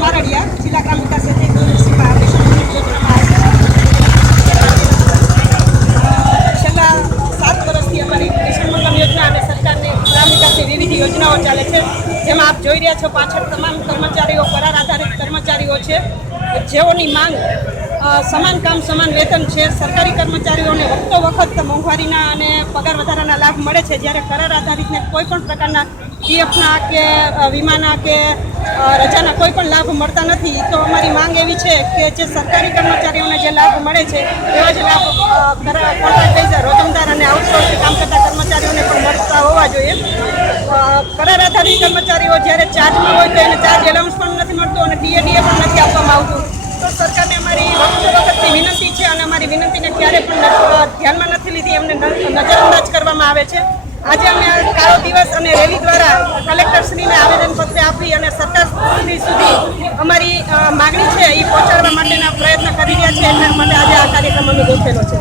મારડિયા, જિલ્લા ગ્રામ વિકાસ અધિકારી સીમા યોજનામાં છેલ્લા 7 વર્ષથી અમારી કિસાન મંગમ યોજના અને સરકારની ગ્રામ વિકાસની વિવિધ યોજનાઓ ચાલે છે, જેમાં આપ જોઈ રહ્યા છો પાછળ તમામ કર્મચારીઓ કરાર આધારિત કર્મચારીઓ છે, જેઓની માંગ સમાન કામ સમાન વેતન છે. સરકારી કર્મચારીઓને વખતો વખત મોંઘવારીના અને પગાર વધારાના લાભ મળે છે, જ્યારે કરાર આધારિતને કોઈ પણ પ્રકારના પીએફના કે વીમાના કે રજાના કોઈ પણ લાભ મળતા નથી. તો અમારી માંગ એવી છે કે જે સરકારી કર્મચારીઓને જે લાભ મળે છે એવા જ લાભ કોન્ટ્રાક્ટ રોજમદાર અને આઉટસોર્સ કામ કરતા કર્મચારીઓને પણ મળતા હોવા જોઈએ. કરાર આધારિત કર્મચારીઓ જ્યારે ચાર્જમાં હોય તો એને ચાર્જ એલાઉન્સ પણ નથી મળતું અને ડીએ પણ નથી આપવામાં આવતું. તો સરકારને અમારી વખતની વિનંતી છે અને અમારી વિનંતીને ક્યારે પણ ધ્યાનમાં નથી લીધી, એમને નજરઅંદાજ કરવામાં આવે છે. આજે અમે કાળો દિવસ અને રેલી દ્વારા કલેક્ટરશ્રીને આવેદનપત્ર આપી અને સરકાર સુધી અમારી માગણી છે એ પહોંચાડવા માટેના પ્રયત્ન કરી રહ્યા છે. એટલા માટે આજે આ કાર્યક્રમ અમે ગોઠવેલો છે.